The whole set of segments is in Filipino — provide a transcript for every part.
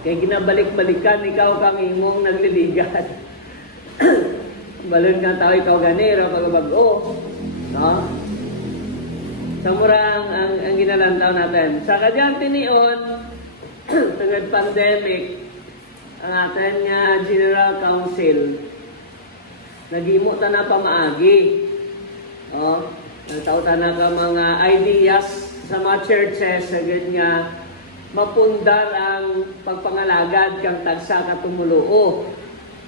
Kaya ginabalik-balikan, ikaw kang imong nagliligat. Balon nga tao, ikaw ganero, pagbago. No? Sa murang ang ginalantaw natin. Sa kadyang tinion, tungod pandemic, ang atin nga General Council, nag-imo ta na pamaagi. Oh, nagtao ta na ka mga ideas sa mga churches, sagad nga, mapundar ang pagpangalagad kang tagsa ka tumuluo.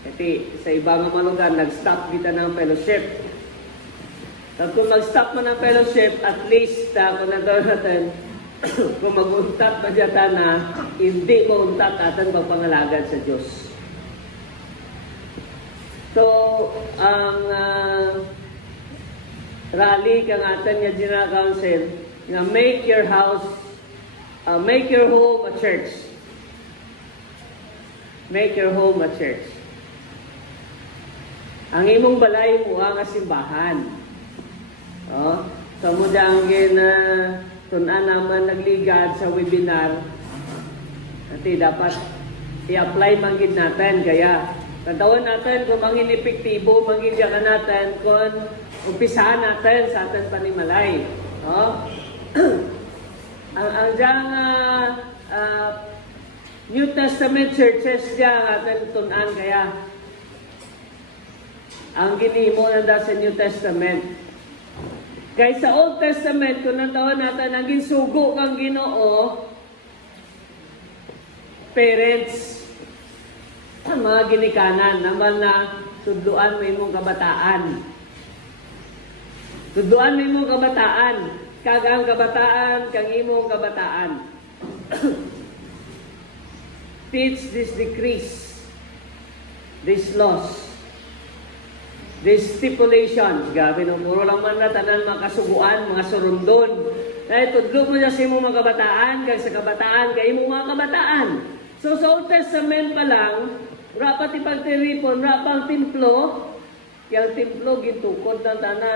Kasi sa ibang mga lugar, nag-stop kita ng fellowship. At kung mag-stop mo ng fellowship, at least, kung nandun natin, kung mag-untat pa dyan na, hindi mo untat atin pagpangalagad sa Diyos. So, ang rally kang atin nga General Council, nga make your home a church. Make your home a church. Ang imong balay mo nga simbahan. Oh, so mo dang tunan naman nagligad sa webinar. At dapat i-apply manggid natin kaya tandaan natin kung mangin epektibo mangin diyan natin kung umpisahan natin sa ating panimalay. Oh. ang diyang New Testament churches diyang atin tunan kaya ang ginimo nanda sa New Testament. Kaya sa Old Testament, kung nataon natin, ang ginsugo kang Ginoo, parents, ang mga ginikanan, naman na tudluan mo imong kabataan. Tudluan mo imong kabataan, kag ang kabataan, kang imong kabataan. Teach this decrees, these laws, these stipulations. Gabi nung puro lang man na tanan mga kasuguan, mga surundon. Dahil tudlo mo sa imong mga kabataan, kag sa kabataan, kay imong mga kabataan. So sa Old Testament pa lang, rapat ipagtiripon, rapang templo, yung templo gintukod na tana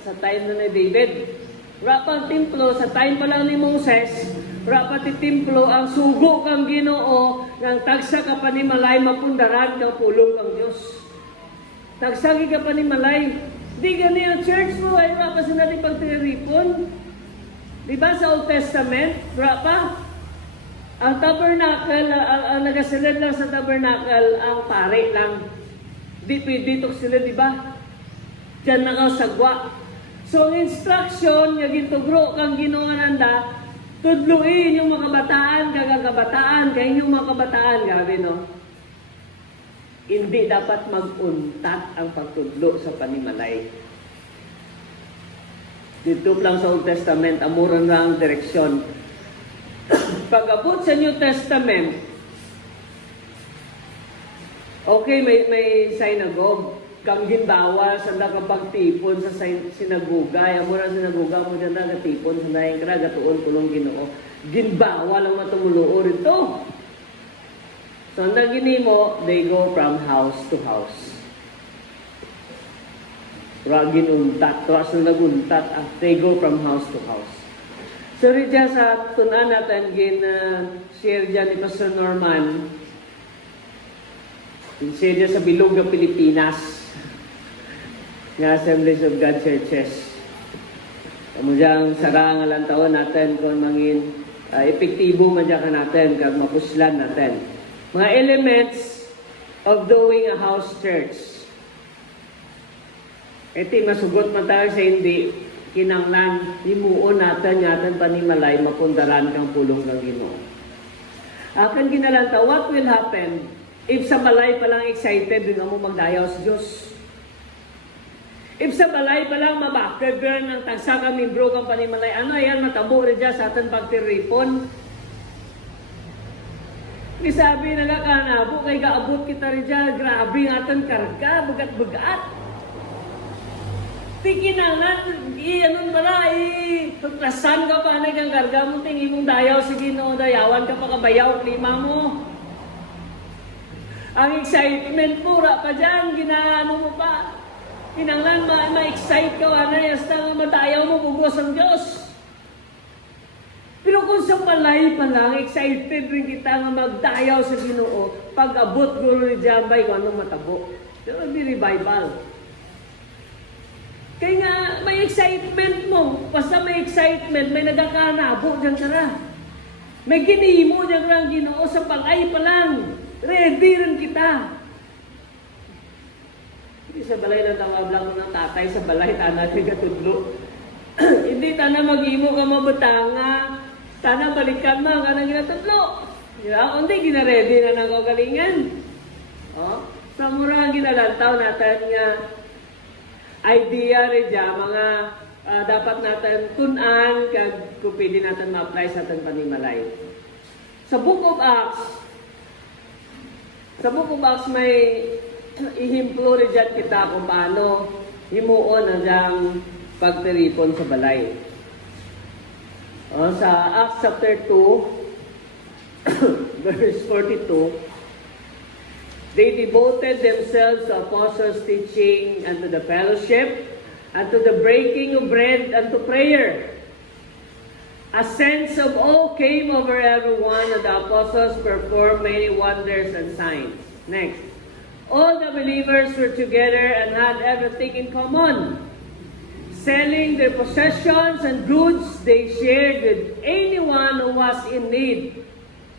sa time na ni David. Rapang templo, sa time pa lang ni Moses, rapat templo ang sugo kang Ginoo, ng tagsa ka pa ni malay mapundaran kang pulong kang Diyos. Tagsagi ka pa ni malay. Di gani ang church mo ay rapa sa natin pagtiripon. Diba sa Old Testament, rapa? Ang tabernacle, ang nagasilid lang sa tabernacle, ang pare lang. Di piditok sila, diba? Diyan nakasagwa. So, ang instruction, yung gintugro kang ginawa nanda, tudluin yung mga kabataan, kagagabataan, kaya yung mga kabataan, gabi, no? Hindi dapat mag-untat ang pagtudlo sa panimalay. Dito lang sa Old Testament, amuran na ang direksyon. Pag-abot sa New Testament, okay, may synagogue. Kang ginbawa sa nakapagtipon sa sinaguga. Amuran sinaguga mo dyan nagatipon sa nahing kragatuon kulong Ginoo. Ginbawa lang matumulo rito. So, ang naginimo, they go from house to house. Ginuntat. Tuwas na naguntat. They go from house to house. So, rin sa tunan natin, share dyan ni Pastor Norman, share dyan sa Bilog ng Pilipinas, nga Assemblies of God Churches. Kamu dyan, sarang alang taon natin kung mangin epektibo man dyan ka natin, kag mapuslan natin. Mga elements of doing a house church. Iti masugot man tayo sa hindi, kinanglan, himuon natin panimalay, mapundaran kang pulong kang Ginoo. Akan ginalanta, what will happen if sa balay pa lang excited, din mo magdayaw sa Diyos? If sa balay pa lang mabakad ng tagsa ka membro kang panimalay, ano yan, matabo rin dyan sa atin pagtiripon? Isabi na nga kanabo, kay gaabot kita rin dyan, grabe nga atin karga, bagat-bagat. Tikinangan, i-anon ba na, paglasan ka pa na kang karga mo, tingin mong dayaw, sige no, dayawan ka pa kabayaw, klima mo. Ang excitement pura pa dyan, ginaano mo pa. Kinanglan, ma-excite ka, ano, yasta nga matayaw mo, bugos ang Diyos. Pero kung sa balay pa lang, excited rin kita nga magdayaw sa Ginoo, pag-abot gulo ni Jambay kung anong matabo. Pero di revival. Kaya nga, may excitement mo. Basta may excitement, may nagkakanabo dyan ka na. May ginimo dyan ka ng Ginoo sa balay pa lang. Ready rin kita. Hindi sa balay na tawag lang ng tatay, sa balay natin katudlo. Hindi tana mag-imo ka mabutanga, tana balikan mo ka nang ginatudlo. Hindi gina-ready na nagagalingan. Sa mura ginalantaw natin nga idea rin dyan, mga dapat natin tunan kung pwede natin ma-apply sa ating panimalay. Sa Book of Acts may ihimplo rin dyan kita kung paano himuon ang dyan pagtiripon sa balay. Sa Acts chapter 2, verse 42, they devoted themselves to apostles' teaching and to the fellowship and to the breaking of bread and to prayer. A sense of awe came over everyone, and the apostles performed many wonders and signs. Next. All the believers were together and had everything in common. Selling their possessions and goods, they shared with anyone who was in need.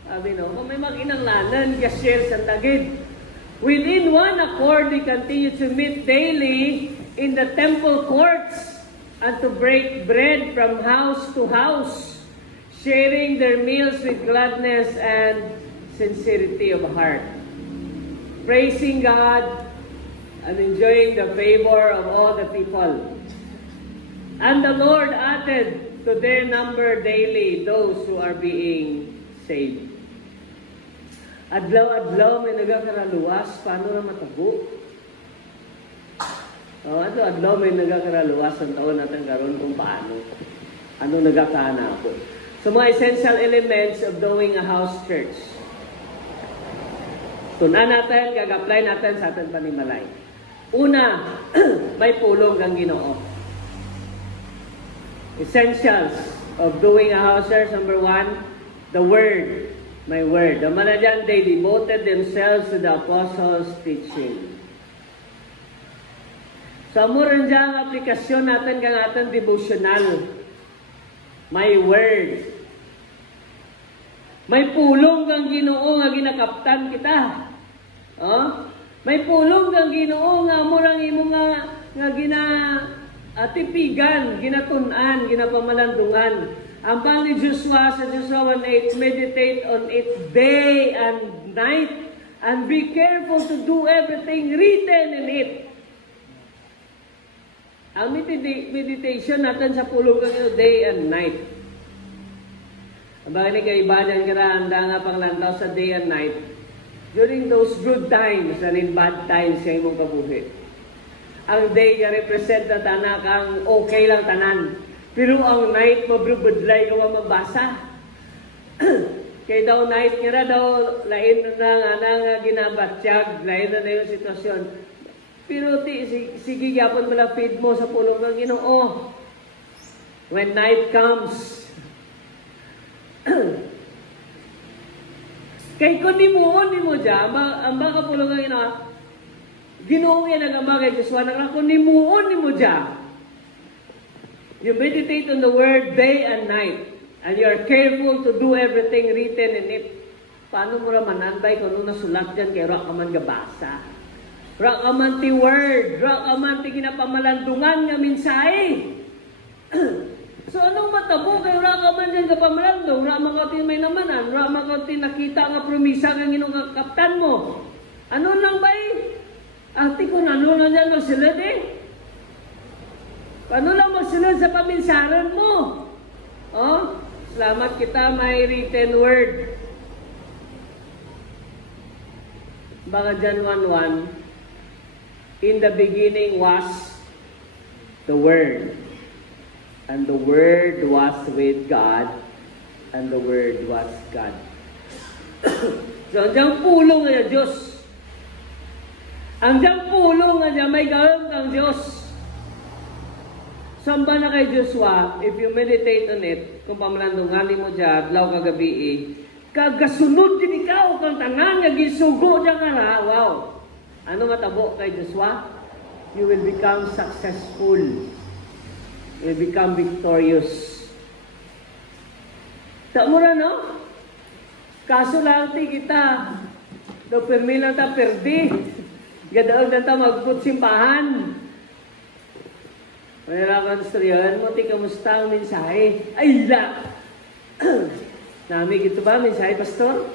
Sabi no, kung may mag-inanglanan, share sa tagid. Within one accord, they continued to meet daily in the temple courts and to break bread from house to house, sharing their meals with gladness and sincerity of heart, praising God and enjoying the favor of all the people. And the Lord added to their number daily those who are being saved. Adlaw-adlaw may nagakaraluwas, paano na matabo? Adlaw-adlaw may nagakaraluwas, ang taon natin karon kung paano. Ano nagakahanapon. So mga essential elements of doing a house church. Tunan natin, gag-apply natin sa ating panimalay. Una, may pulong kang Ginoo. Essentials of doing a house church, number 1, the Word. My word. The Manajan, they devoted themselves to the apostles' teaching. So, amuran dyan ang aplikasyon natin kang ating devotional. My word. May pulong kang Ginoo nga ginakaptan kita. May pulong kang Ginoo nga amurang imo nga tipigan, ginatunan, ginapamalandungan. Ang bang ni Joshua sa Joshua 1:8, meditate on it day and night, and be careful to do everything written in it. Ang meditation natin sa pulong ng day and night. Ang bang ni kaibadan ka na, handa nga panglantaw sa day and night. During those good times and in bad times sa imong kabuhi. Ang day ka represent na tanak ang okay lang tanan. Pero ang night, mabrubudlay ka magbasa. Kaya daw night nga daw, lain na nga ginabatsyag, lain na yung sitwasyon. Pero sige yapon mo lang feed mo sa pulong ng Ginoo. When night comes, kay kung ni mo dyan, ang baka pulong ng Ginoo yan ang amagay, Joshua, kung ni mo dyan, you meditate on the word day and night, and you are careful to do everything written in it. Paano mo raman anbay kung ano nasulat dyan kay Rak man gabasa? Rak man ti word, Rak man ti ginapamalandungan nga mensahe. So anong matabo kay Rak man dyan kapamalandong? Rak man kautin may namanan, Rak man kautin nakita nga promisa nga ginong kaptan mo. Ano lang ba Ati ko na ano lang dyan magsilid Paano lang magsunod sa paminsaran mo? Salamat kita, may written word. Baka John 1:1, in the beginning was the Word, and the Word was with God, and the Word was God. So, ang diyang pulong nga Diyos. Ang diyang pulong nga may gawin kang Diyos. Samba na kay Joshua, if you meditate on it, kung pamalandunganin mo dyan, adlaw kagabi kagasunod din ikaw, kang tanan, nagisugo dyan nga na, wow. Ano matabo kay Joshua? You will become successful. You will become victorious. Tamo na, no? Kaso lang kita, do permila ta perdi. Gadaog na ta magput simbahan. Mayroon ka istoryahan mo, ti kamusta ang mensahe? Ay, la! Nami gito ba, mensahe, pastor?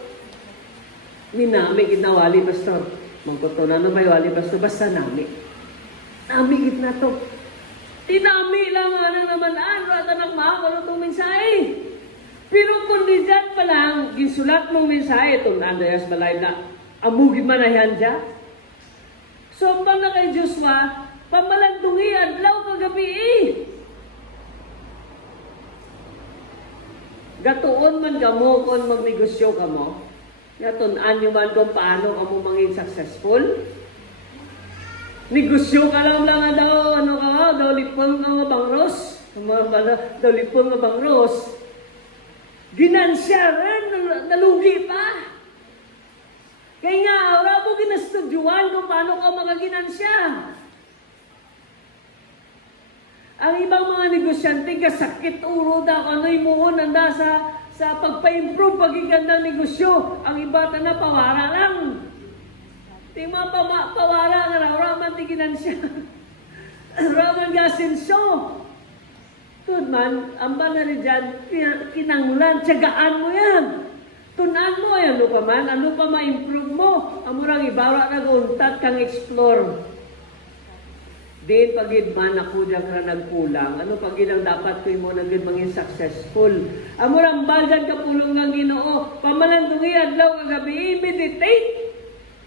Minami git na wali, pastor. Mangkutunan na may wali, pastor, basta nami. Nami git na to. Tinami lang nga naman, rata ng mga itong mensahe. Pero kung di dyan pa lang, ginsulat mong mensahe, itong Andreas Balay na, amugin man na yan dyan. So, pang na kay Joshua, pamalandungi, adlaw kagabi Gatuon man kamo kung magnegosyo kamo. Gatunan nyo man kung paano kamo maging successful. Negosyo ka lang daw, daw lipon nga bangros. Daw lipon nga bangros. Ginansya rin, nalugi pa. Kaya nga, wala mo ginastudyuan kung paano ka magaginansya. Ang ibang mga negosyante, kasakit uro da, ano'y muon, anda sa pagpa-improve, pagigandang negosyo. Ang iba na pawara lang. Di mga pawara nga na, raman tiginan siya. Raman gasinso. Tunman, ang banali dyan, kinanglan, tiyagaan mo yan. Tunan mo yan, ano pa ma-improve mo. Amurang ibara na guntat kang explore. Din pagid man ako dyan ka nagkulang, ano pagid ang dapat ko mo nagid maging successful. Amurang baldan ka pulong ng Ginoo, pamalandungi adlaw kagabi, meditate.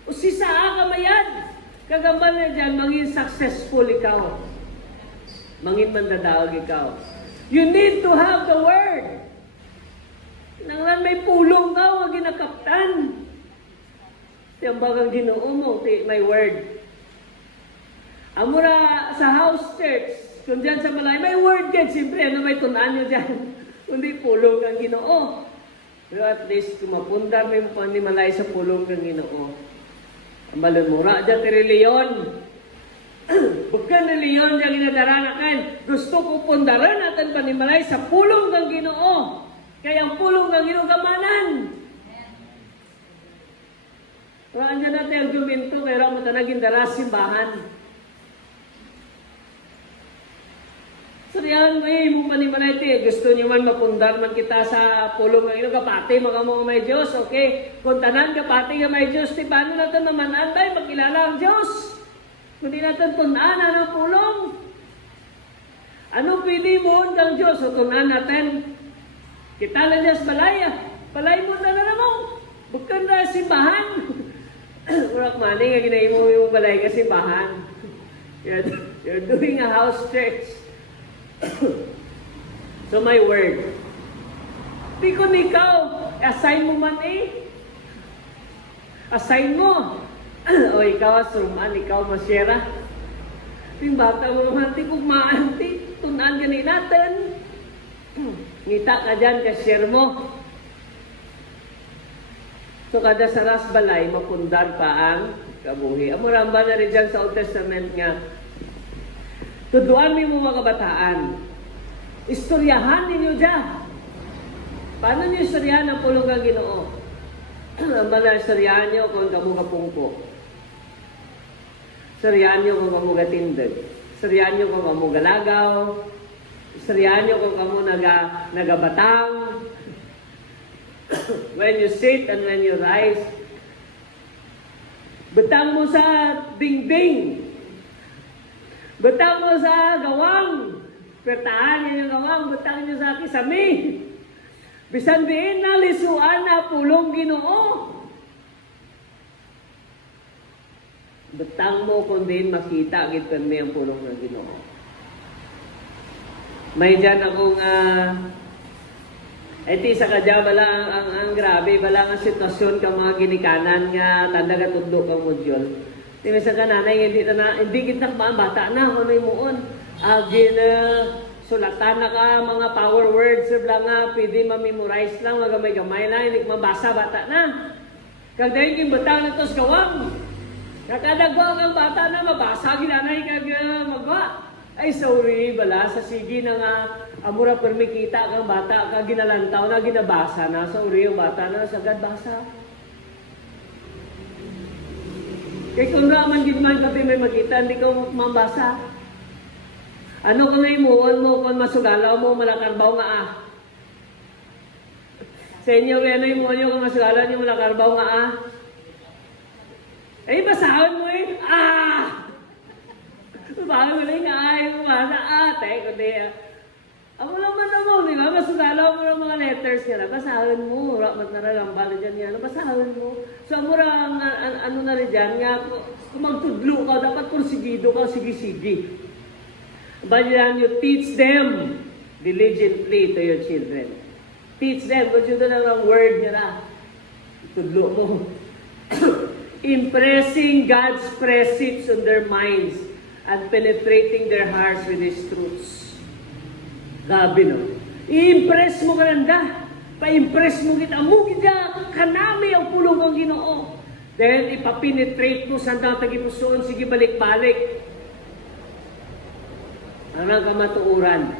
Usisaa ka mayad. Kagambal na dyan, maging successful ikaw. Mangin mandadaog ikaw. You need to have the word. Nanglan may pulong ka, wag ginakaptan. Tiyambag ang Ginoo mo, may word. Amura sa house church, kung dyan sa Malay, may word yan. Siyempre, ano may tunan nyo dyan? Kundi pulong ang Ginoo. Pero at least, kumapundar may mga ni Malay sa pulong ang Ginoo. Ang malumura dyan, tiriliyon. Bukan reliyon dyan inadaranakan. Gusto ko pundaran natin pa ni Malay sa pulong ng Ginoo. Kaya ang pulong ng Ginoo kamanan. Pero andyan natin ang juminto, mayroon mo tanagin daras simbahan. So yan, mo pa ni Manete, gusto niyo man mapundar man kita sa pulong ng Ginoo, kapati mga may Diyos, okay? Kung tanan kapati nga may Diyos, di paano natin naman anday, magkilala ang Diyos? Kung di natin tunan, ang pulong? Ano pwede mo ang Diyos? So tunan natin, kita na Diyos balaya. Balay mo na naman, bukan na simbahan. Urak mani nga ginahin mo yung balay nga simbahan. You're doing a house church. So my word. Di kung ikaw, assign mo man assign mo. O ikaw asuman, ikaw masyera. Yung bata mo naman, di kung maanti, tunan ganin natin. Ngita ka dyan, ka-share mo. So kada sa rasbalay, mapundar pa ang kabuhi. Amuramba na rin dyan sa Old Testament nga, tuduan mo mga kabataan. Istoryahan ninyo dyan. Paano niyo istoryahan ang pulong ng Ginoo? Ang mga istoryahan niyo kung kamu kapungko. Istoryahan niyo kung kamu gatindag. Istoryahan niyo kung kamu galagaw. Istoryahan niyo kung kamu nagabatang. When you sit and when you rise. Betang mo sa bingbing. Betang mo sa gawang. Pertahan niyo yung gawang. Betang niyo sa kisami. Bisan diin na lisuan na pulong Ginoo. Betang mo kung din makita gid may ang pulong ng Ginoo. May dyan akong iti sa kadya bala ang grabe bala ang sitwasyon ka mga ginikanan nga tanda ka tudlo kang modyol. Di sa kananay hindi kita bata na kuno imuon. Agin sulatan na ka, mga power words lang nga, pwede ma-memorize lang, magamay-gamay lang, hindi mabasa bata na. Kag dahil kimbutang na tos gawang. Nakadagwa kang bata na mabasa, ginanay kag magwa. Ay sorry, bala, sa sige na nga, amura permikita kang bata, kag ginalantaw na, ginabasa na, sorry yung bata na, sagad basa. Kaya kung naman gitman kapi may makita, hindi ko mabasa. Ano kung naimuon mo, kung masugalaw mo, malakarbaw nga ah. Sa inyo, ano imuon nyo kung masugalaw nyo, malakarbaw nga ah. Eh, basahon mo eh. Ah! Basahon mo lang nga ah, basa ah. Teko di ah. Ako naman naman, di ba? Masugalaw mo ng mga letters nila. Basahon mo. Ramat na ragambala dyan yan. Basahon mo. So, murang ano na rin dyan nga, kung magtudlo ka, dapat kursigido ka, sige-sige. But you teach them diligently to your children. Teach them. Kung sino na ang word niya na. Tudlo mo. Impressing God's precepts on their minds and penetrating their hearts with His truths. Gabi no. I-impress mo ka nanda. Pa-impress mo kita. Mugida kanami ang pulong ng Ginoo. Then ipapenetrate mo sa tagipusoon. Sige balik-balik. Ang kamatuuran.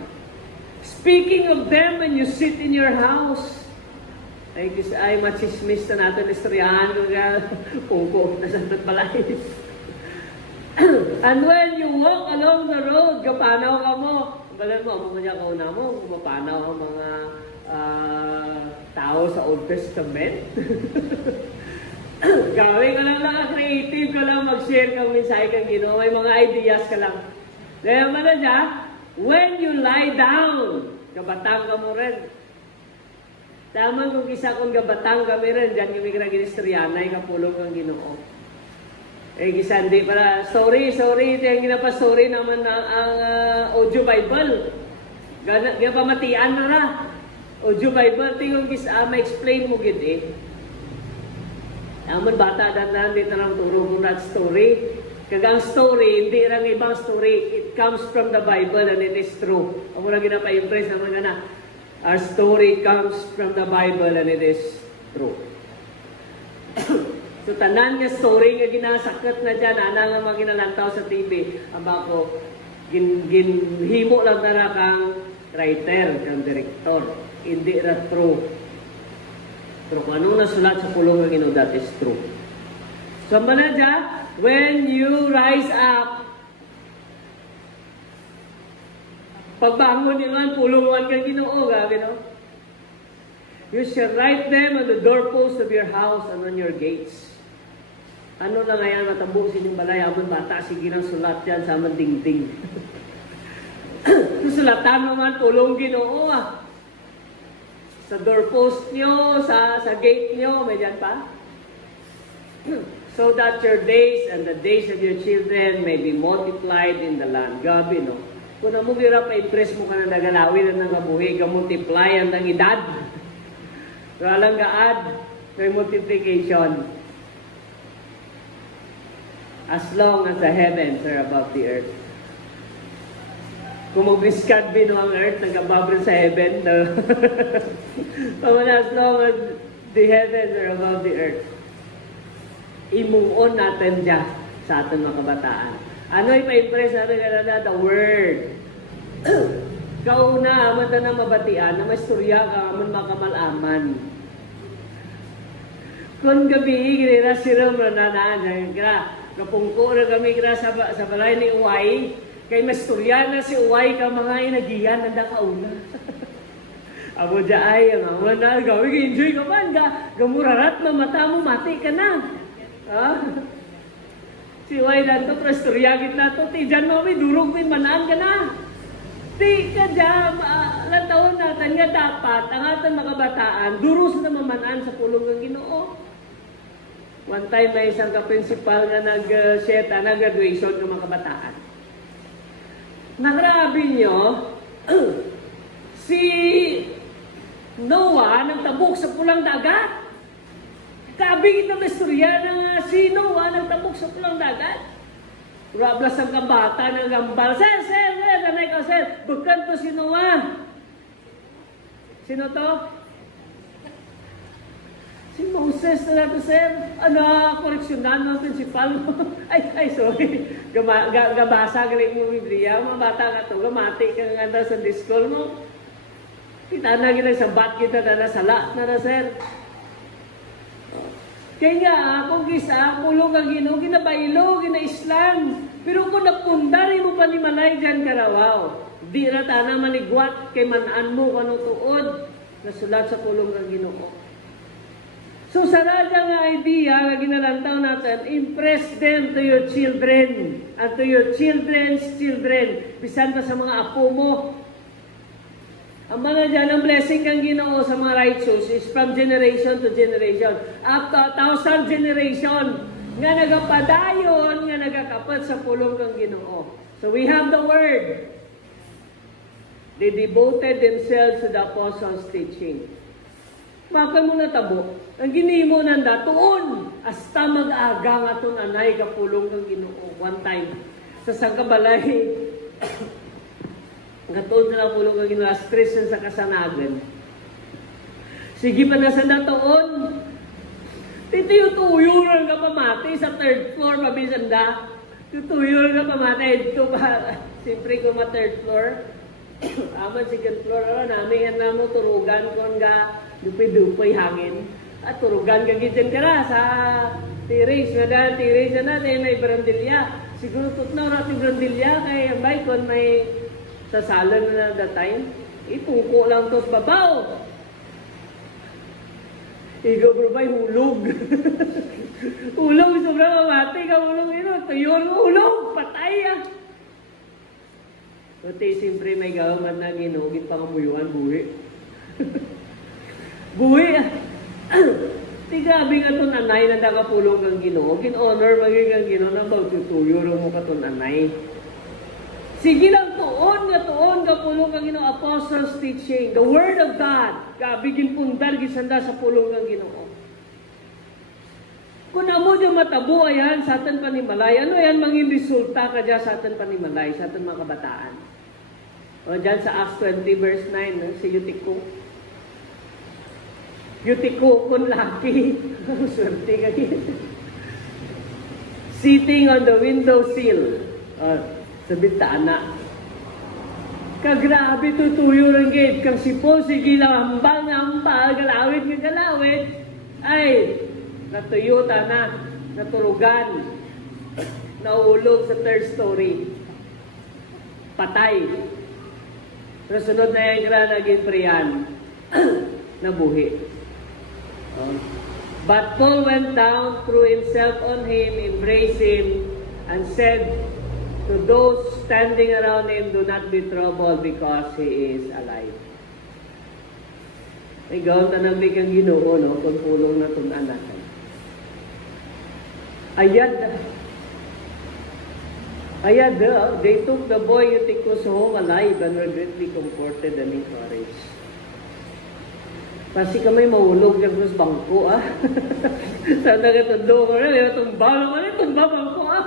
Speaking of them when you sit in your house, ay machismis na natin istoryahan pungko na sa balay. And when you walk along the road, kapanaw ka mo. Balan mo, mga kauna mo, mapanaw ang mga tao sa Old Testament. Gawin ka lang creative ka lang, mag-share kang mensahe kang Ginoo. May mga ideas ka lang. Dahil man na siya, when you lie down, gabatang ka mo rin. Tama kung isa kung gabatang kami rin, dyan yung mga ginistoryanay, kapulong ang Ginoo. Eh, kisa hindi para, sorry, yung ginapa-sorry naman ang audio Bible. Gana pamatian na na. Audio Bible, tingong kisa, ma-explain mo gid eh. Naman bata, dandan, dito lang turo mo that story. Kagang story, hindi lang ibang story. It comes from the Bible and it is true. Ang muna ginapa-impress naman na, our story comes from the Bible and it is true. So, tanan nga story nga ginasakot na dyan, ana nga maginalantaw sa TV. Aba ko, ginhimo lang na kang writer, kang director. Hindi na true. Pero kung anong nasulat sa pulong ng Ginoo, that is true. So, na dyan, when you rise up, pagbangon naman, pulungan kang Ginoo, gabi no? You shall write them on the doorposts of your house and on your gates. Ano na ngayon matabo sa inyong balay, amon bata, sige nang sulat yan sa amon dingding. Susulatan naman, pulong Ginoo ah. Sa doorpost nyo, sa gate nyo, may dyan pa? So that your days and the days of your children may be multiplied in the land. Gabi, no? Kung na mo gira pa-impress mo ka na nagalawin na nangabuhi, ka-multiply ang edad. Walang ga-add, may multiplication. As long as the heavens are above the earth. Kung mag-biscad bino ang earth, nag-above sa heaven. As long as the heavens are above the earth. Imuon natin dyan sa ating mga kabataan. Ano ipa-impress natin na the word. Kauna, aman na mabatian, na masturya ka, aman makamalaman. Kung gabi, ginira siram na nanaan, kapungko na kami sa balay ni Uway, kay masturya na si Uway ka mga inagiyan, nanda kauna. Abo dya ay, ang mga na, gawin, enjoy ka man, gamurarat na mata mo, mati ka na. Ha? Si Uway na ito, prasturyagit na ito, ti dyan mo, may durog, may manaan ka na. Ti ka dyan, lantawan natin nga dapat, ang ating makabataan, durus na mamanaan sa pulong ng Ginoo. One time may isang ka-principal na nag-seta na graduation ng mga kabataan. Nagrabe nyo, si Noah nagtabok sa pulang dagat. Kabing ito na istorya na si Noah nagtabok sa pulang dagat. Rablas ang kabata ng gambal. Sir, nanay ka, sir. Bukan to sino Sino to? Si Moses na nato, sir. Koreksyonan ng prinsipal mo. Sorry. Gabasa galing mo Biblia. Mga bata ka to. Gamati ka nga sa school mo. Kita na ginagsabat kita na nasala na sir. Kaya nga, kung kisa, pulong ang Ginoo, ginabaylo, ginaislan. Pero kung napundari mo pa ni Malay dyan karawaw, di na tana maligwat kay manaan mo kung tuod na sulat sa pulong ang Ginoo. So, sarada nga idea na ginalantaw natin, impress them to your children and to your children's children. Bisan pa sa mga apo mo. Ang mga dyan, ang blessing kang Ginoo sa mga righteous is from generation to generation. Up to 1,000 generation nga nagapadayon, nga nagakapat sa pulong kang Ginoo. So we have the word. They devoted themselves to the apostles' teaching. Makan mo na tabo. Ang ginimo nanda, tuon. Hasta mag-aga nga ito nanay kapulong kang Ginoo. One time. Sa Sangkabalay, Gatoon na lang pulong kang Ginoo, as Christian sa kasanagan. Sige pa na sa natoon. Titiyutuyuran ka pamati sa third floor, mabisan da. Tutuyuran ka pamati. Ito pa, siyempre ko third floor. Aman second floor, namin yan na mo turugan kung nga dupi-dupi hangin. At turugan ka gitsin ka na sa tiris. Nga dahil tiris na natin, may brandilya. Siguro tutnaw natin brandilya kay ambay kung may sasalan na that time, itungko lang to sa babaw. Ikaw bro ba'y hulog? Hulog, sobrang mamati ka, hulog ino. Tuyon, hulog, patay ah. Pati siyempre may gawaman na ginugit pangamuyuan, buhi. Buhi ah. Tigabi nga ito nanay na nakapulong kang Ginoo. Gin-honor magiging Ginoo na magtutuyo mo ka ito nanay. Sige lang tuon nga pulong kang Ginoo, apostles' teaching, the word of God, kabigin pundar gisanda sa pulong kang Ginoo. Kung amo dyan matabo ayan sa atin panimalay, ano yan mangin resulta ka dyan sa atin panimalay, sa atin mga kabataan? O dyan sa Acts 20 verse 9, si Eutico. Eutico kung laki, swerte ka sitting on the window sill. Sa bitana. Kagrabe tutuyo ng gate. Kang sipo, sige lang, hambal, galawit, ay, natuyo na, naturugan, naulog sa third story. Patay. Pero sunod na yung naging priyan, nabuhi. But Paul went down, threw himself on him, embraced him, and said to those standing around him, do not be troubled because he is alive. May gawin na namin kang Ginoo, no? Kung pulong na itong anak. They took the boy Eutychus home alive and were greatly comforted and encouraged. Kasi kami mahulog dyan sa bangko, ah. Sana ka tundo ko rin, tumba bangko, ah.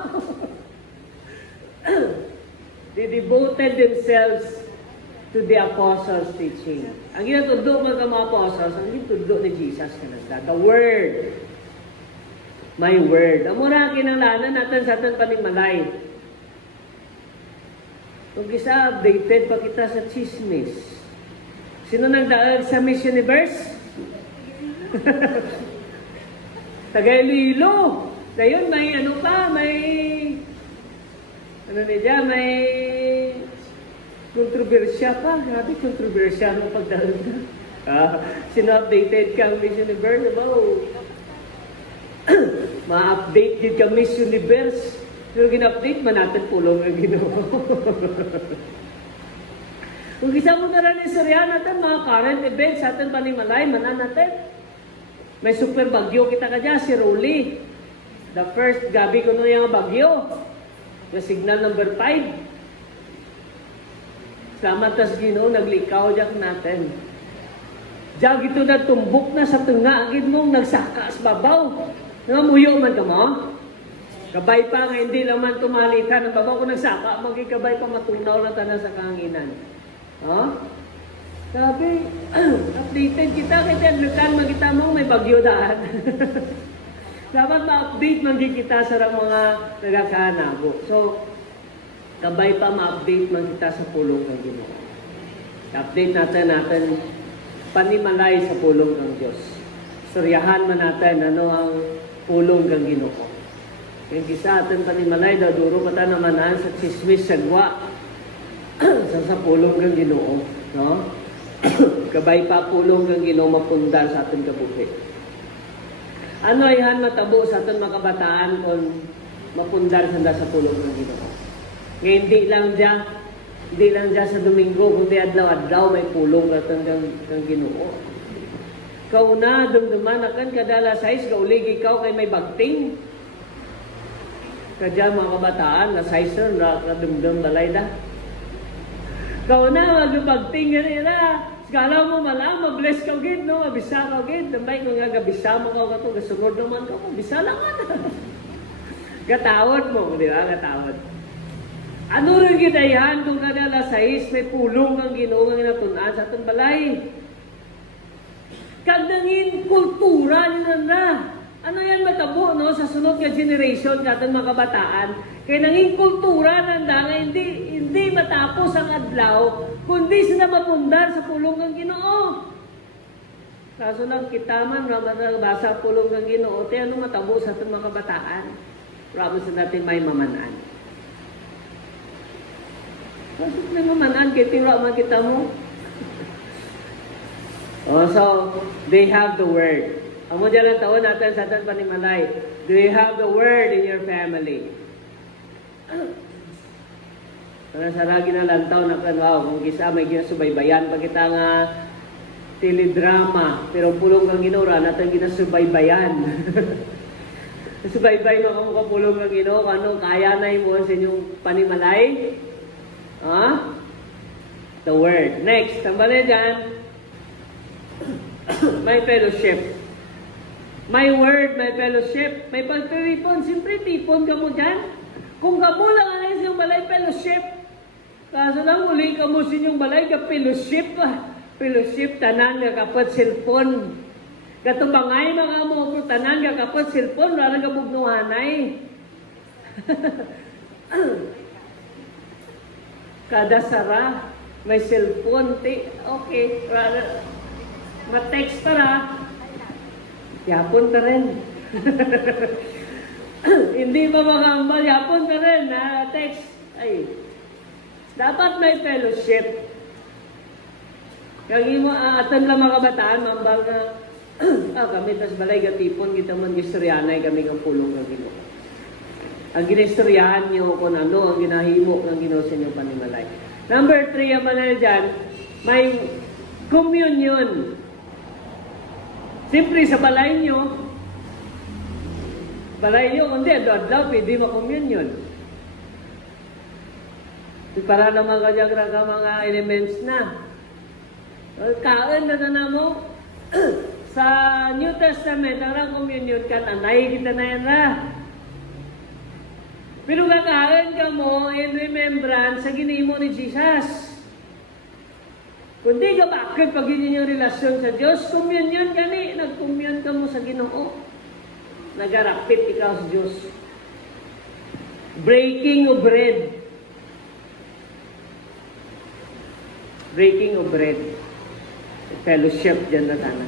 They devoted themselves to the apostles' teaching. Ang ginatundo mga apostles, ang ginatundo ni Jesus kanasta, the Word. My Word. Ang muna kinalanan natin sa ating panimalay. Kung isa, updated pa kita sa chismis. Sino nagdaag sa Miss Universe? Tagay-lilo. Ngayon, may ano pa, may may kontrobersya pa. Grabe, kontrobersya ng pagdaan na. Sino-updated kang Miss Universe, ma-update din kang Miss Universe. Pero gina-update, manatid pulong ang Ginoo. Kung isa mo na rin istorya natin, mga current events sa atin panimalay, manan natin. May super bagyo kita ka dyan, si Rolly. The first gabi ko na yung bagyo. The signal number 5. Salamat tas Ginoo, naglikaw dyan natin. Diyan ito na tumbok na sa tunga, agad mong nagsaka sa babaw. Nangamuyo man ka mo? Kabay pa nga hindi naman tumalikan. Ang babaw ko nagsaka, magkikabay pa matunaw na tanan sa kahanginan. Oh? Sabi, updated kita kay Tedlukan, magkita mo may bagyo daan. Dapat ma-update man kita sa mga nagakahanabo. So, kabay pa ma-update man kita sa pulong ng Ginoo. Update natin panimalay sa pulong ng Diyos. Istoryahan man natin ano ang pulong ng Ginoo. Yung isa atin panimalay, duro pa ta namanan sa chismis sagwa sa pulong ng Ginoo. No? Kabay pa pulong ng Ginoo mapundar sa atin kabuhi. Ano yan matabo sa atin mga kabataan kung mapundar sa pulong ng Ginoo. Ngayon hindi lang dyan sa Domingo, kundi adlaw-adlaw may pulong atin ng Ginoo. Kauna, dumduman akan kadala size, kaulig ikaw kay may bagting. Kadya mga kabataan, na size na kadumdum balay da. Kauna, magbagting ganyan na. Kala mo malang, mabless ka gid, no? Mabisa ka gid. Damay kung nga gabisa mo ka ito, gasugod naman ka, mabisa lang ka na. Gatawad mo, di ba? Gatawad. Ano rin gidayan kung kadala sais, may pulong ang Ginoo nga ginatunan sa itong balay? Kadangin kultura nila na. Ano yan matabo, no? Sa sunod nga generation natin mga kabataan, kaya nanging kultura nanda nga hindi matapos ang adlaw, kundi sila mapundar sa pulong ng Ginoo. Kaso lang kita man, basa pulong ng Ginoo, tayo ano matabo sa itong mga kabataan. Promise natin may mamanaan. Kasi may mamanaan, kaya tira man kita mo. Oh, so, they have the word. Amo dyan ang taon natin sa atin panimalay. Do you have the word in your family? Sa lagi na lantaw na wow, kung kisa may ginasubaybayan pa kita nga teledrama, pero pulong kang Ginoo natin ginasubaybayan. Subaybay mo kung kapulong kang Ginoo, ano kaya na mo sa inyong panimalay? The word. Next, tambali dyan. May fellowship. May word, may fellowship, may pagtitipon. Siyempre, tipon ka mo dyan. Kung ka mo lang ang inyong balay, fellowship. Kaso lang, muli ka mo sa inyong balay, ka fellowship. Fellowship, tanan, ka kapat cellphone. Katubangay, mga mo, tanan, ka kapat cellphone, wala ka bugnuhanay. Kada sara, may cellphone. Okay, ma-text para. Yapon ka rin. Hindi pa makambal, yapon ka rin, na text. Ay, dapat may fellowship. Kaya mo, atan lang mga kabataan, mambal na, kami tas balay gatipon, kita man gistoryanay kami ng pulong ng Ginoo. Ang ginistoryahan niyo kung ano, ang ginahimo ng Ginoo sa inyong panimalay. Number 3, ang manal dyan, may communion. Siyempre sa balay nyo, kundi adlaw, pwede ma-communion. Para naman kanyang mga elements na. Kain na mo, sa New Testament, ang communion ka, anay kita na yan na. Pero kakain ka mo in remembrance sa ginimo ni Jesus. Kundi ka bakit pag inyong relasyon sa Diyos, communion gani, nag-communion ka mo sa Ginoo. Nagarapit ikaw sa Diyos. Breaking of bread. Breaking of bread. Fellowship dyan na sana.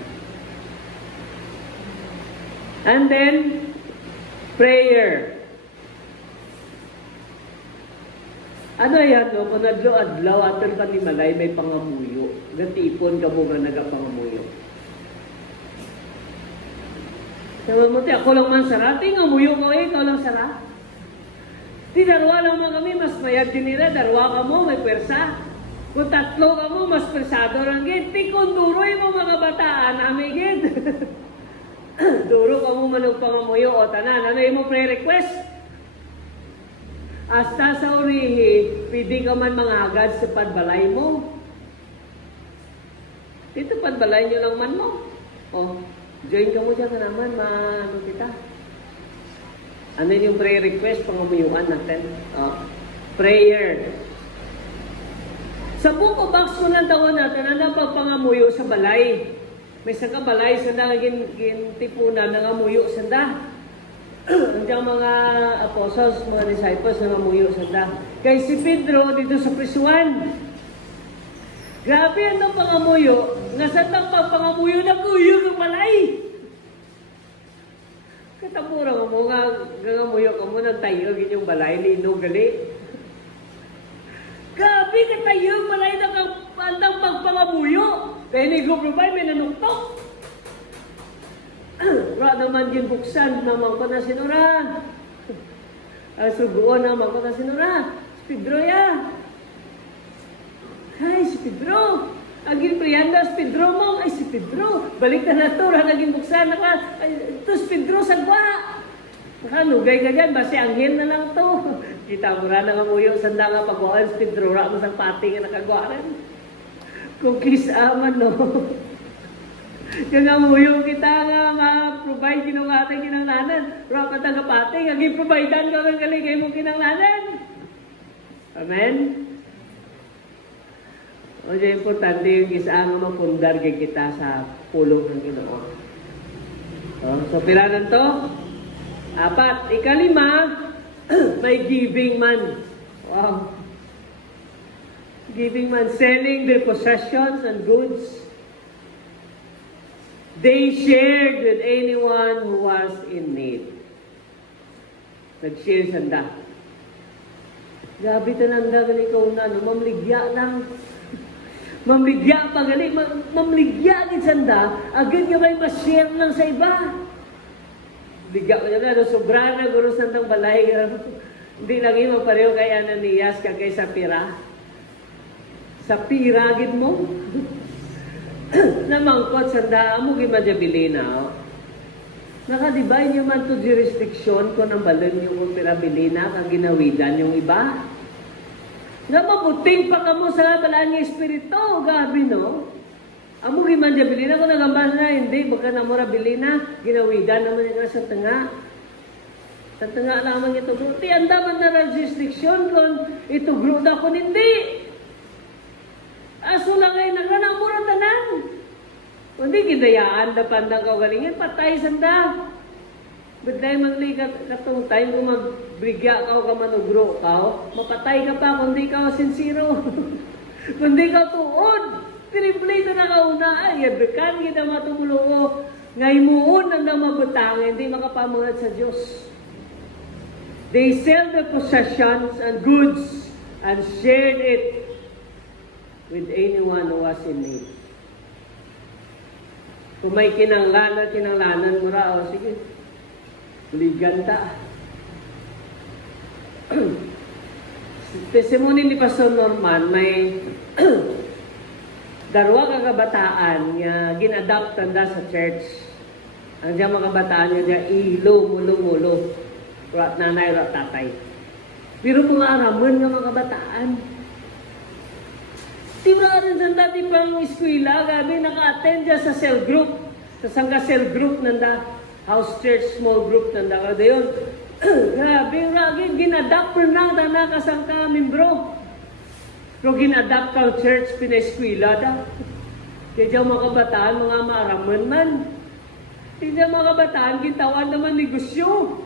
And then, prayer. Ano yan, no? Kung adlaw atin panimalay, may pangamuyo. Gatipon ka mo nga nagapangamuyo. Sabi mo, ako lang man sara. Tingamuyo ko ikaw lang sara. Di darwa lang man kami, mas mayad din nila. Darwa ka mo, may pwersa. Kung tatlo ka mo, mas pwersado lang gid. Kung duroy mo mga bataan, amigid. Duro ka mo manong pangamuyo o tanan. Ano yung mo pre-request? Hasta sa urihi, pwede ka man mga agad sa padbalay mo. Dito padbalay nyo lang man mo. O, join ka mo dyan ka naman, maano kita. Ano yung prayer request? Pangamuyuan natin. Prayer. Sa book of Acts ko ng taon natin, ano pagpangamuyo sa balay? May saka balay, sanda gintipunan, nangamuyo sanda. Andiyan mga apostles, mga disciples, nangamuyo sanda. Kay si Pedro, dito sa prisuan. Grabe ang pangamuyo, nga sa pagpangamuyo na kuyo ng balay. Katamura mo nga ngamuyo ka mo ng tayo ginyong balay lino gali. Gabi ka tayo balay na kang pandang pagpangamuyo. Kaya ni grupo ba may nanuktok. Ra naman ginbuksan naman ko na sinura. Suguon naman ko na sinura. Si Pedro ya. Ay, si Pedro. Ang ginprianda, si Pedro mo. Ay, si Pedro. Balik na to. Naging buksan na ka. Ito, si Pedro, sagwa. Nugay ka dyan. Basi anghel na lang to. Kita mo na nga mo yung sanda nga pagwaan. Si Pedro, mo sa pati nga nakagwaran. Kung kisaman, no. Yung nga mo yung kita nga ma-provide kinungatay kinanglanan. Ra ka taga pati. Nga giprovidean ka ng kaligay mo kinanglanan. Amen? O siya importante yung isa nga mapundar kay kita sa pulong ng Ginoo. So, piranan to? 4. Ikalima, may giving man. Wow. Giving man, selling their possessions and goods. They shared with anyone who was in need. Nag-share sanda. Gabi tananda, ikaw na, mamligya lang. Mamligya pa gali, mamligya din sanda, agad nga may ma-share lang sa iba. Ligya ko na, sobra na guro sandang balay. Hindi lang yung pareho kay Ananias kagay sa pira. Sa pira, gid mo. Namangkot sanda, amo gimadjabili na. Nakadibay niyo man to jurisdiction kung ang balon yung pirabili na, kang ginawidan yung iba. Nga mabuting pa ka mo sa balaan ng Espiritu. Gabi, no? Amo giman dya bilina ko nagambas na. Hindi, baka na mura bilina. Ginawidan naman yung sa tanga. Sa tanga naman ito. Ti, anda man na restriction kung ito gruda ko hindi. Aso lang ay nagranamura tanan. Hindi, gidayaan na pandang kaugalingin. Patay sanda. But dahil magligat katong time kung magbrigya ka o ka manugro ka, mapatay ka pa kundi ka sincero. Kundi ka tuod. Tiniplay na nakauna. Ay, yabekan, kita matumulo ko. Ngay muon na mabutang, hindi makapamungat sa Diyos. They sell their possessions and goods and shared it with anyone who was in need. Kung may kinanglanan mo ra, o sige, liganta. Testimony ni Pastor Norman, may darwa ka kabataan nga ginadapt tanda sa church. Ang diyan mga kabataan nga diya ilo, mulo. Rat nanay, rat tatay. Pero kung aramon nga mga kabataan, tibra rin dyan dati pang eskwela, gabi naka-attend dyan sa cell group. Sa sangka cell group nanda. House church, small group nanda ka dayon. Grabe, ginadapt per lang na kasangka membro. Pero ginadapt ka church, pina-eskwela da. Kaya dyan mga kabataan, mga maaraman man. Kaya mga kabataan, gitawan naman negosyo.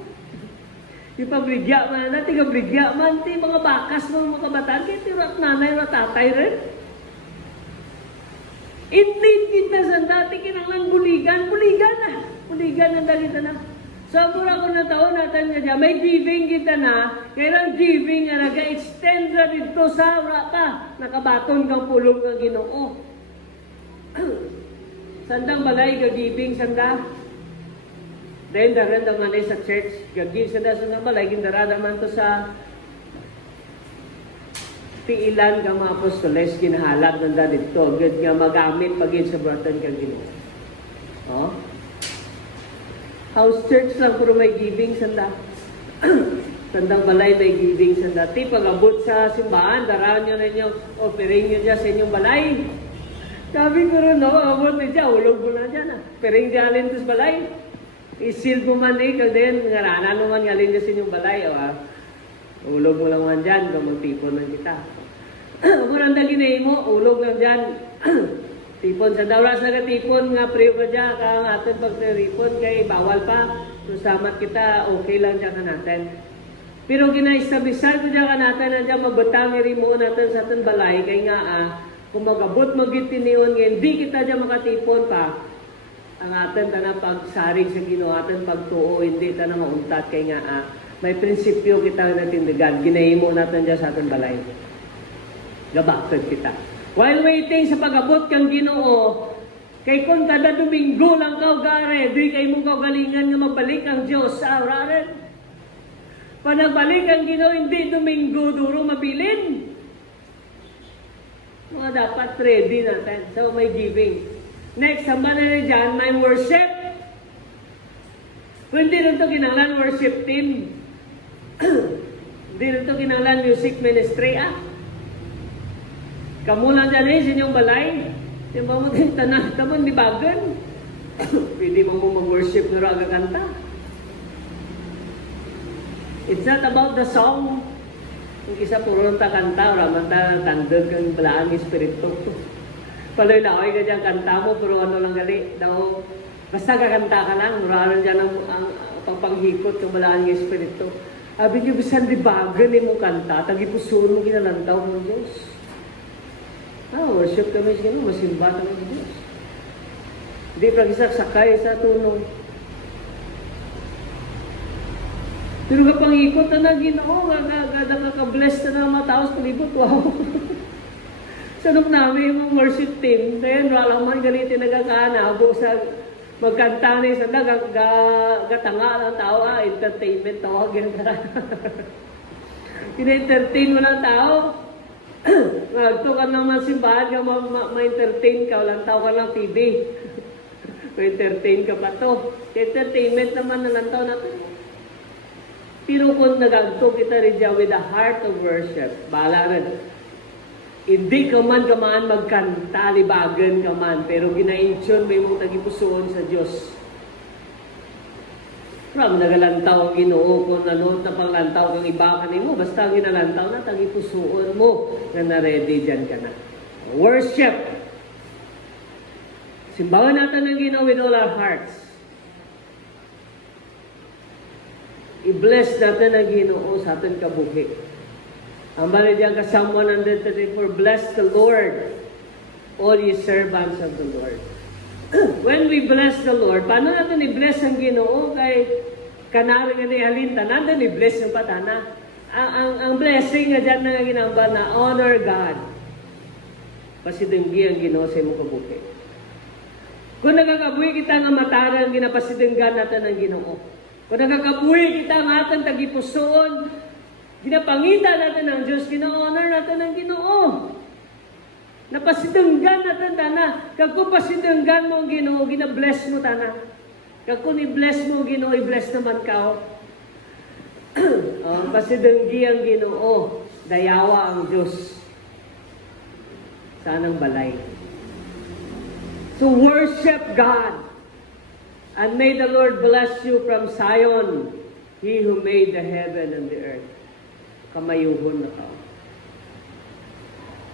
Yung pabligya man na, tigabligya man, ti mga bakas mga kabataan, kaya tirat nanay, tatay rin. Indeed, kita sa dati kinanglan buligan na. Buligan na dali na. So, mura ko na taon natin nga dyan, may giving kita na, kaya giving nga naga-extend na dito sa rata, nakabaton kang pulong kang Ginoo. Sandang bagay ka-giving, sanda. Then, daran daw nga sa church, gagib sanda sa balay, gindara naman to sa piilan ka mga apostoles, ginahalap nanda dito, agad nga magamit maging sa bratan kang Ginoo. Oh? House church lang, pero may giving sanda. Sandang balay may giving sanda. Ti, pag-abot sa simbahan, daraan nyo na inyong offering nyo dyan sa inyong balay. Sabi ko rin, no, abot na dyan, ulog mo na dyan. Pering dyan alin sa balay. Isil mo man kag din, ngaranan mo man ngaling sa inyong balay, ulog mo lang man dyan, tipon man kita. Kung ang daginay mo, ulog lang dyan. Tipon sa dawras na tipon nga priyo ka dyan, kang atin pagtiripon, kay bawal pa. So samat kita, okay lang dyan ka natin. Pero gina-establisan ko dyan ka natin, na dyan mabatang mo natin sa atin balay, kay nga kung magabot magitiniyon, hindi kita dyan makatipon pa, ang atin na pagsarig sa Ginoo, atin pagtuo, hindi ta na mauntat, kay nga may prinsipyo kita na tindagan, ginahimo natin dyan sa atin balay. Gabaktod kita. While waiting sa pag-abot kang Ginoo, kay kung kada Domingo lang ka gare, di kay mong kaugalingan nga mabalik ang Diyos sa araran. Panagbalik ang Ginoo, hindi Domingo, duro mabilin. Mga dapat ready natin. So may giving. Next, samba na dyan, may worship. Kung hindi rin ito kinalan worship team, hindi rin ito kinalan music ministry, Kamu lang dyan sa inyong balay. Yung ba mo din tanah, tamang libagan. Pwede mo mag-worship na raga kanta. It's not about the song. Kung isa puro lang ta kanta, raman ta tandag ang balaan ng espiritu. Paloy-laway ka dyan kanta mo, pero ano lang gali. Daw, basta kakanta ka lang, muraran dyan ang pagpanghikot ng balaan ng espiritu. Abi niyo, bisan libagan ni mo kanta, tagipusun mo ginalantaw ng Diyos. Worship kami sa Ginoo, masimba kami sa Diyos. Hindi pragisak sakay sa tunong. Pero kapag ikot na Ginoo, nakaka-bless na ng mga tao sa palibot, wow. Sanok namin yung worship team, kaya wala man galitin nagkakanabo sa magkanta ni sa gatanga ng tao, entertainment tawag yan ka. Ina-entertain mo ng tao. Nagto ka naman simbahan ka, ma-entertain ka, walang tao ka lang TV. Ma-entertain ka pa to. Entertainment naman na lang tao natin. Pero kung nagagto kita rin dyan with a heart of worship, bahala rin. Hindi ka man kamaan magkanta, libagan ka man, pero gina-intune may mong tagipusoon sa Diyos. From nagalantaw ang Ginoo kung ano na panglantaw kang iba ka mo, basta ang ginalantaw na tagipusoon mo na na-ready dyan ka na. Worship. Simbahan natin ang Ginoo with all our hearts. I-bless natin ang Ginoo sa ating kabuhi. Ang bali diyan ka Psalm 134, bless the Lord, all ye servants of the Lord. When we bless the Lord, paano natin i-bless ang Ginoo? Kay kanari nga ni halin tanan, dan i-bless yung patana. Ang blessing nga dyan na ginamba na honor God. Pasidenggi ang Ginoo sa imong kabuhi. Kung nagakabuhi kita nga matarang, ginapasidenggan natin ang Ginoo. Kung nagakabuhi kita nga ating tagipusoon, ginapangita natin ang Diyos, gina-honor natin ang Ginoo. Napasidenggan natin tana. Kag kung pasidenggan mo ang Ginoo, gina-bless mo tana. Kag kung i-bless mo ang Ginoo, i-bless naman ka. Pasidenggi ang Ginoo, dayawa ang Diyos. Sanang balay. So worship God. And may the Lord bless you from Zion, He who made the heaven and the earth. Kamayuhon na ka.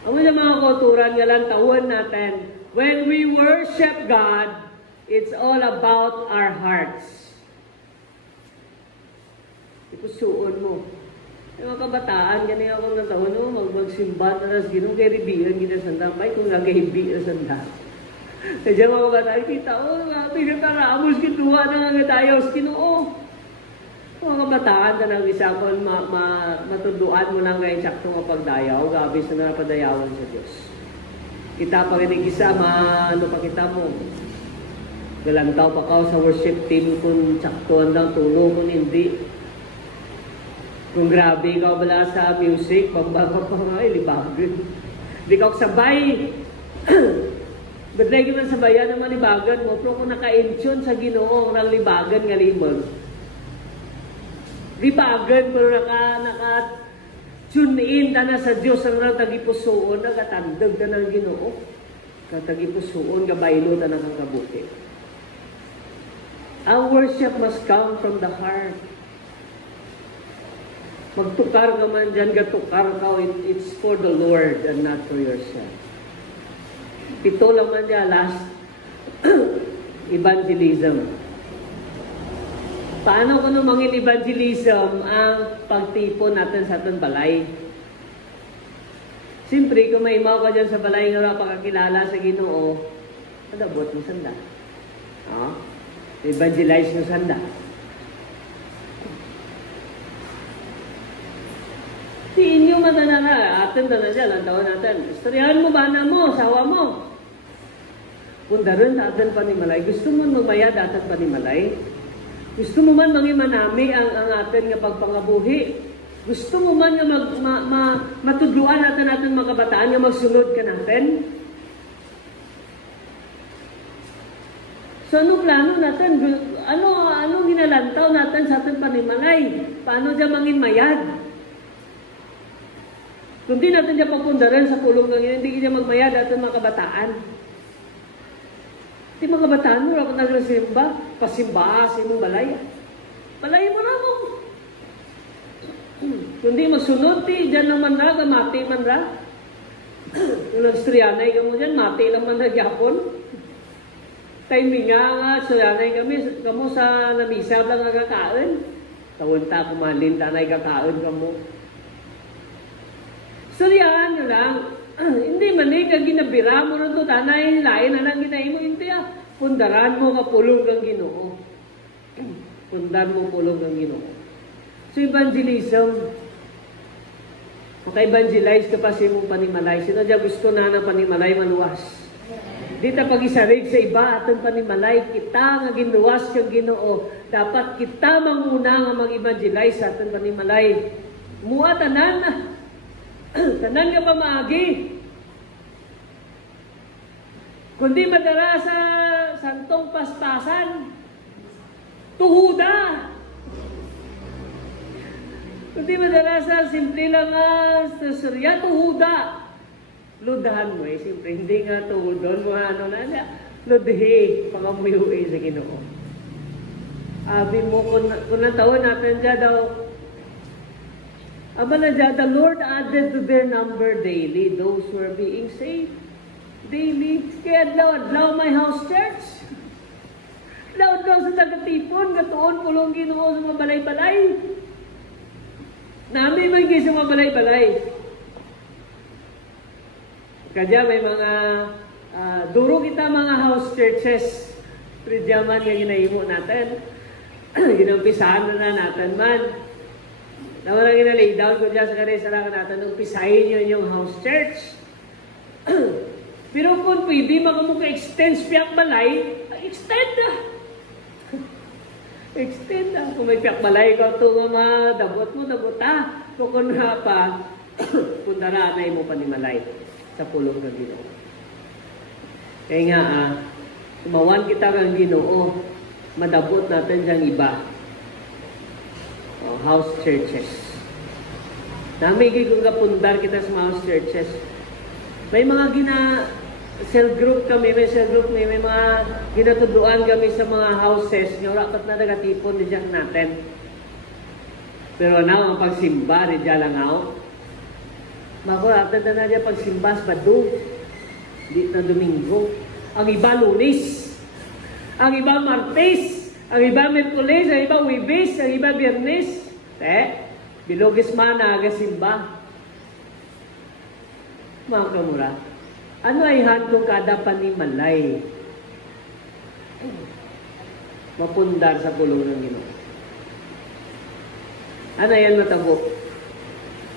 Ang mga kauturan nga lang tawon natin, when we worship God, it's all about our hearts. Ipusuon mo. Yung mga kabataan, ganyan ako ng tawon, magsimba na nas ginong kay ribihan ginasanda, may kung nagahibi na sanda. Kaya mga kabataan, kita, pinagkaramos kituwa na nga tayo, Ginoo. Mga kabataan ka ng isakon, matuduan mo lang ngayon sakto nga pagdayaw, gabi sa napadayawan sa Diyos. Kita pa rin isa, ano pa kita mo. Galantaw pa ka sa worship team kung saktuan lang tulong, kung hindi. Kung grabe ka wala sa music, pambaga pa nga, libagan. Hindi ka sabay. Ba't lagi man sabayan ang malibagan mo, pero kung naka-intune sa Ginoo ng libagan nga limag, libagan, pero naka-tune in na sa Diyos ang tagipusoon, nakatandag na ng Ginoo. Katagipusoon, gabaylo na ng kabuti. Our worship must come from the heart. Magtukar ka man dyan, gatukar ka, it's for the Lord and not for yourself. Ito lang man dyan, last, evangelism. Paano ko mangin evangelism ang pagtipon natin sa ating balay? Siyempre, kung may imaw ka dyan sa balay nga pakakilala sa Ginoo, madabot mo sanda. Evangelize mo sanda. Si inyo matanana, atin na dyan, ang taon natin. Istoryahan mo, bana mo, sawa mo. Kung daron atin panimalay, gusto mo magbayad atin panimalay? Gusto mo man mangimanami ang atin nga pagpangabuhi? Gusto mo man nga matudluan natin mga kabataan nga magsunod ka natin? So ano plano natin? Ano ginalantaw natin sa atin panimalay? Paano dyan manginmayad? Kung di natin dyan pagpundaran sa kulong ng hindi dyan magmayad atin mga kabataan. Di mga kabataan mo, ako nagresimba, pasimba sa imong balay. Balay mo na mo. Kung di magsunod, dyan naman na, mati man na. Kung nagstriyanay ka mo dyan, mati lang man na gyapon. Timing nga, striyanay kamo sa lamisa lang nga kakain. Tawanta kumalin, tanay kakain kamo. Storyahan nyo lang, hindi man ka ginabira mo rin ito, tanay, lain na lang ginahin mo, hindi pundaran mo kapulong ng Ginoo. Pundaran mo pulong ng Ginoo. So evangelism, maka-evangelize ka pa sa imong panimalay. Sino dyan gusto na ng panimalay maluwas? Di ta pag-isarig sa iba atong panimalay, kita nga ginuwas kang Ginoo. Dapat kita manguna nga mag-evangelize sa atong panimalay. Mua tanan na. Tanan nga pa maagi. Kundi madara sa santong paspasan, tuhuda. Kundi madara sa simple lang sa surya, tuhuda. Ludahan mo simple, hindi nga tuhudon mo, ludhi, pangamuyo sa Ginoo. Abi mo, kung natawon natin dyan daw, aba na dyan, the Lord added to their number daily those who are being saved. Daily. Kaya adlaw my house church. Adlaw sa tagatipon, gatuon pulong Ginoo sa mga balay-balay. Nami man kayo sa mga balay-balay. Kaya may mga duro kita mga house churches. Pridyaman nga ginahimo natin. Ginampisahan na natin man. Naman ginalay down ko dyan sa karisarakan natin, umpisahin nyo yung house church. Pero kung pwede makamuka-extend piyak balay, extend na. Extend na. Kung may piyak balay ka ito nga dabot mo, dabot ha. Kung na pa, pundaranay mo panimalay sa pulong ng Ginoo. Kaya nga, tumawan kita ng Ginoo, madabot natin dyan iba. House churches. Namigay kong kapundar kita sa mga house churches. May mga cell group kami, may mga ginatuduan kami sa mga houses. Yung rapat na nagatipon na dyan natin. Pero now, ang pagsimba, rin dyan lang ako. Makuratan na dyan pagsimba sa Bado. Di na Domingo. Ang iba Lunes. Ang iba Martes. Ang iba Merkules, ang iba Huwebes, ang iba Biyernes. Bilogis man agasimba. Mga kamura, ano ay handong kada panimalay? Mapundar sa pulong ng Ginoo. Ano yan matabo?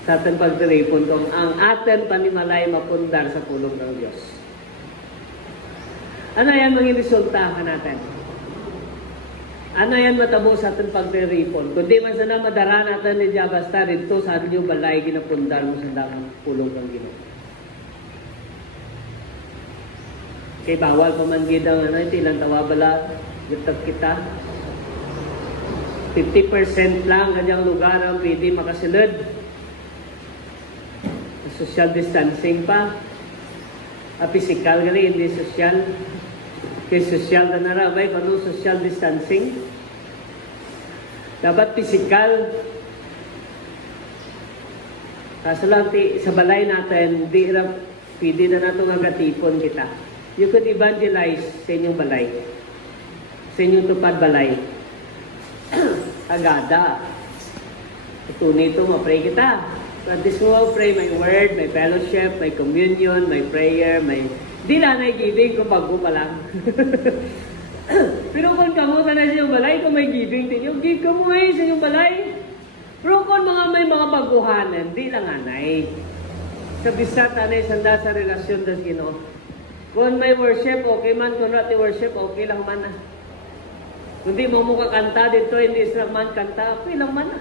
Sa ating pagtiripon kung ang ating panimalay mapundar sa pulong ng Diyos. Ano yan maging resulta ka natin? Ano yan matabo sa ating pagtiripon? Kundi man sana madara natin ni Jabasta rito sa ating balay ginapundar mo sa damang pulong ng Ginoo. Kay bawal pa man gid ang ilang tawa bala gitag kita. 50% lang kanyang lugar ang pwede makasulod. Social distancing pa. Physical gali, hindi social. Kay social na narabay, kung social distancing. Dapat physical. Kaso lang, sa balay natin, pwede na nato nga katipon kita. You could evangelize sa inyong balay. Sa inyong tupad balay. Agada. Tunay ito, ma-pray kita. So at this mo, pray may word, may fellowship, may communion, may prayer, may... Di na giving kung bago pa lang. Pero kung kamuta na sa iyong balay, kung may giving din yung give ka mo sa iyong balay. Pero kung may mga baguhanan, di lang anay. Sa bisat, anay, sanda sa relasyon das Ginoo. Kung may worship, okay man. Kung natin worship, okay lang man na. Kung di mo kakanta dito, hindi Islam man kanta, okay lang man na.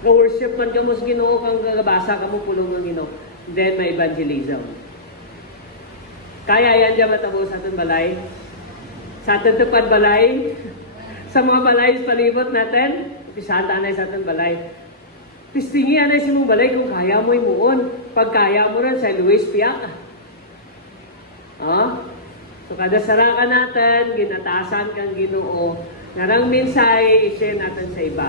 Ka-worship man ka mo sa Ginoo, kang gagabasa ka mo pulong ng Ginoo. Then may evangelism. Kaya yan dyan matapos sa ating balay. Sa ating tupad balay. Sa mga balay sa palibot natin. Pisahan tanay sa ating balay. Pistingi anay si mong balay kung kaya mo imuon. Pag kaya mo rin sa Luis Piaca. So kada saraka natin, ginatasan kang Ginoo. Narang mensahe, i-share natin sa iba.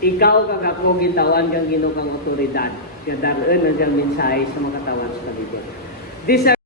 Ikaw kang ako gitawan kang Ginoo kang otoridad. Kadaroon ang mensahe sa mga katawan sa palibot. These are